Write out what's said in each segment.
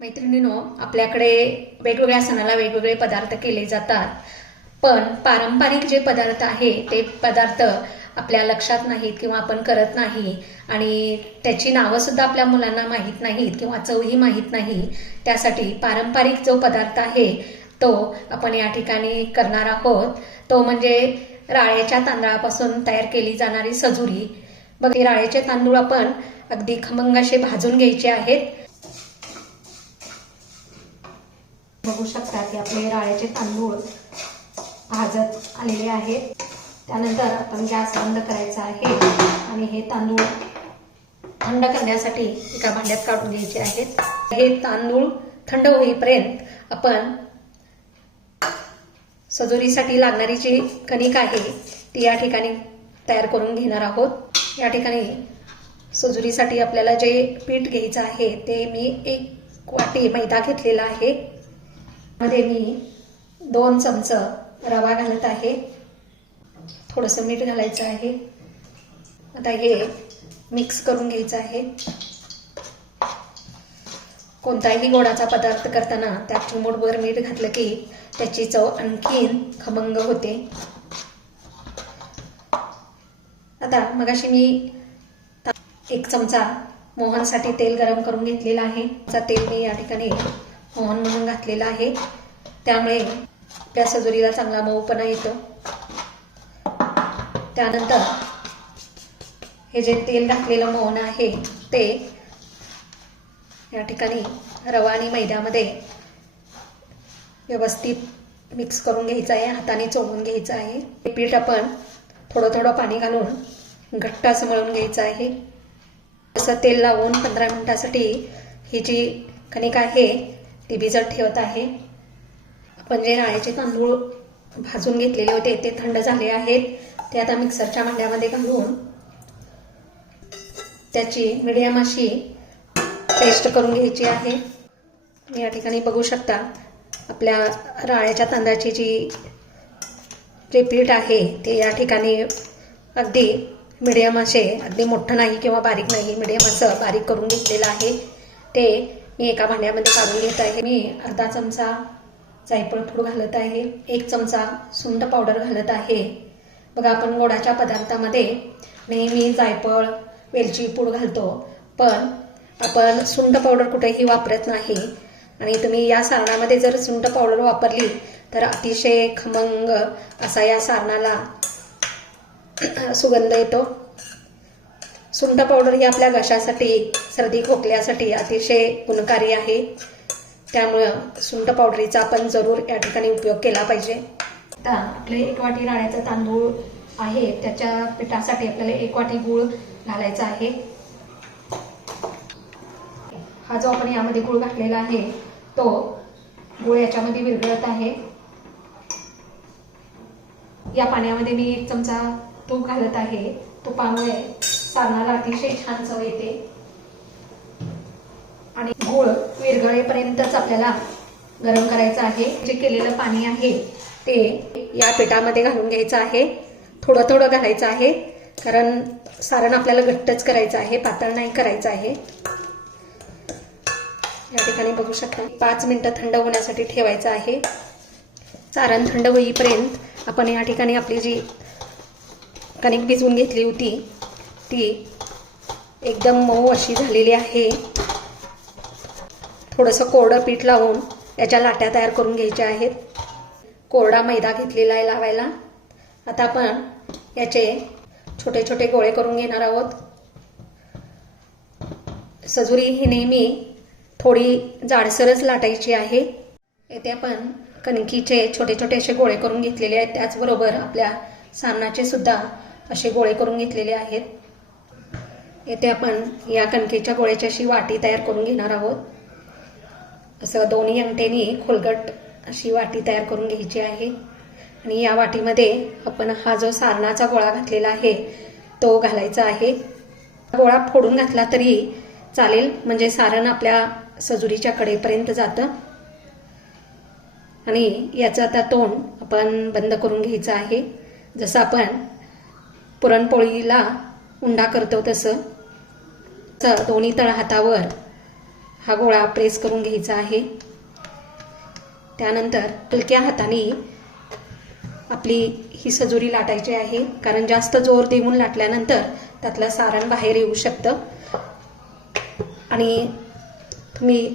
मैत्रिणींनो, आपल्याकडे वेगवेगळ्या सणाला वेगवेगळे पदार्थ केले जातात, पण पारंपरिक जे पदार्थ आहे ते पदार्थ आपल्या लक्षात नाहीत किंवा आपण करत नाही आणि त्याची नावं सुद्धा आपल्या मुलांना माहीत नाहीत किंवा चवही माहीत नाही. त्यासाठी पारंपरिक जो पदार्थ आहे तो आपण या ठिकाणी करणार आहोत. तो म्हणजे राळ्याच्या तांदळापासून तयार केली जाणारी सजुरी. बघ, राळ्याचे तांदूळ आपण अगदी खमंग असे भाजून घ्यायचे आहेत. बघू शकता की आपले राळ्याचे तांदूळ भाजत आलेले आहेत. त्यानंतर आपण गॅस बंद करायचा आहे आणि हे तांदूळ थंड करण्यासाठी एका भांड्यात काढून घ्यायचे आहेत. हे तांदूळ थंड होईपर्यंत आपण सजोरीसाठी लागणारी जी कणिक आहे ती या ठिकाणी तयार करून घेणार आहोत. या ठिकाणी सजुरीसाठी आपल्याला जे पीठ घ्यायचं आहे ते मी 1 वाटी मैदा घेतलेला आहे. मध्ये मी 2 चमचे रवा घालत आहे. थोडंसं मीठ घालायचं आहे. आता हे मिक्स करून घ्यायचं आहे. कोणताही गोडाचा पदार्थ करताना त्यात चिमूटभर मीठ घातलं की त्याची चव आणखीन खमंग होते. आता मगाशी मी 1 चमचा मोहनसाठी तेल गरम करून घेतलेला आहे. तेल मी या ठिकाणी मोहन म्हणून घातलेला आहे, त्यामुळे त्या सजुरीला चांगला मऊपणा येतो. त्यानंतर हे जे तेल घातलेलं मोहन आहे ते या ठिकाणी रवा आणि मैद्यामध्ये व्यवस्थित मिक्स करून घ्यायचं आहे. हाताने चोळून घ्यायचं आहे. हे पीठ आपण थोडं थोडं पाणी घालून घट्ट असं मळून घ्यायचं आहे. असं तेल लावून 15 मिनिटासाठी ही जी कणिक आहे ती भिजत ठेवत आहे. आपण जे राळ्याचे तांदूळ भाजून घेतलेले होते ते थंड झाले आहेत. ते आता मिक्सरच्या भांड्यामध्ये घालून त्याची मिडियम अशी पेस्ट करून घ्यायची आहे. या ठिकाणी बघू शकता आपल्या राळ्याच्या तांदळाची जे पीठ आहे ते या ठिकाणी अगदी मिडियम असे, अगदी मोठं नाही किंवा बारीक नाही, मिडियम असं बारीक करून घेतलेलं आहे. ते मी एका भांड्यामध्ये काढून घेत आहे. मी अर्धा चमचा जायफळ पूड घालत आहे. 1 चमचा सुंठ पावडर घालत आहे. बघा, आपण गोडाच्या पदार्थामध्ये नेहमी जायफळ वेलची पूड घालतो, पण आपण सुंठ पावडर कुठेही वापरत नाही. आणि तुम्ही या सारणामध्ये जर सुंठ पावडर वापरली तर अतिशय खमंग असा या सारणाला सुगंध येतो. सुंठ पावडर ही आपल्या घशासाठी, सर्दी खोकल्यासाठी अतिशय गुणकारी आहे. त्यामुळं सुंठ पावडरीचा आपण जरूर या ठिकाणी उपयोग केला पाहिजे. आता आपले 1 वाटी राळ्याचा तांदूळ आहे, त्याच्या पिठासाठी आपल्याला 1 वाटी गूळ घालायचा आहे. हा जो आपण यामध्ये गूळ घातलेला आहे तो गूळ याच्यामध्ये विरघळत आहे. या पाण्यामध्ये मी 1 चमचा तूप घालत आहे. तुपामुळे सारणाला अतिशय छान चव येते. आणि गूळ विरघळेपर्यंतच आपल्याला गरम करायचं आहे. जे केलेलं पाणी आहे ते या पिठामध्ये घालून घ्यायचं आहे. थोडं थोडं घालायचं आहे, कारण सारण आपल्याला घट्टच करायचं आहे, पातळ नाही करायचं आहे. या ठिकाणी बघू शकता 5 मिनिटं थंड होण्यासाठी ठेवायचं आहे. सारण थंड होईपर्यंत आपण या ठिकाणी आपली जी कणिक भिजवून घेतली होती ती एकदम मऊ अशी झालेली आहे. थोडंसं कोरडं पीठ लावून याच्या लाट्या तयार करून घ्यायच्या आहेत. कोरडा मैदा घेतलेला आहे लावायला. आता आपण याचे छोटे छोटे गोळे करून घेणार आहोत. सजुरी ही नेहमी थोडी जाडसरच लाटायची आहे. येथे आपण कणकीचे छोटे छोटे असे गोळे करून घेतलेले आहेत. त्याचबरोबर आपल्या सारणाचे सुद्धा असे गोळे करून घेतलेले आहेत. येथे आपण या कणकेच्या गोळ्याची अशी वाटी तयार करून घेणार आहोत. असं दोन्ही अंगठ्यानी खोलगट अशी वाटी तयार करून घ्यायची आहे. आणि या वाटीमध्ये आपण हा जो सारणाचा गोळा घातलेला आहे तो घालायचा आहे. गोळा फोडून घातला तरी चालेल, म्हणजे सारण आपल्या सजुरीच्या कडेपर्यंत जातं. आणि याचं आता तोंड आपण बंद करून घ्यायचं आहे. जसं आपण पुरणपोळीला उंडा करतो तसं दोन्ही तळहातावर हा गोळा प्रेस करून घ्यायचा आहे. त्यानंतर हलक्या हाताने आपली ही सजुरी लाटायची आहे, कारण जास्त जोर देऊन लाटल्यानंतर त्यातलं सारण बाहेर येऊ शकतं. आणि तुम्ही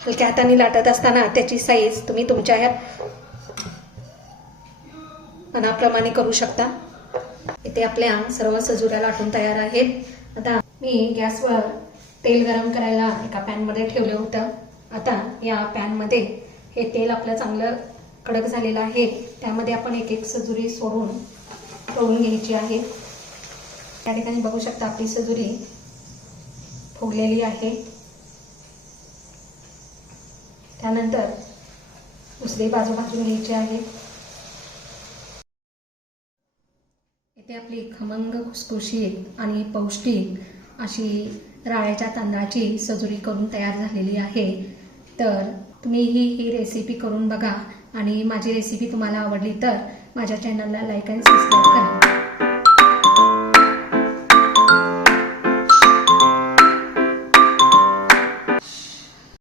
हलक्या हाताने लाटत असताना त्याची साईज तुम्ही तुमच्या मनाप्रमाणे करू शकता. इथे आपल्या सर्व सजुऱ्या लाटून तयार आहेत. आता मी गॅसवर तेल गरम करायला एका पॅनमध्ये ठेवलं होतं. आता या पॅनमध्ये हे तेल आपलं चांगलं कडक झालेलं आहे. त्यामध्ये आपण एक एक सजुरी सोडून तळून घ्यायची आहे. या ठिकाणी बघू शकता आपली सजुरी फुगलेली आहे. त्यानंतर दुसरी बाजू भाजून घ्यायची आहे. इथे आपली खमंग खुसखुशीत आणि पौष्टिक अशी राळ्याच्या तांदळाची सजुरी करून तयार झालेली आहे. तर तुम्ही ही रेसिपी करून बघा आणि माझी रेसिपी तुम्हाला आवडली तर माझ्या चॅनलला लाईक आणि सबस्क्राईब करा.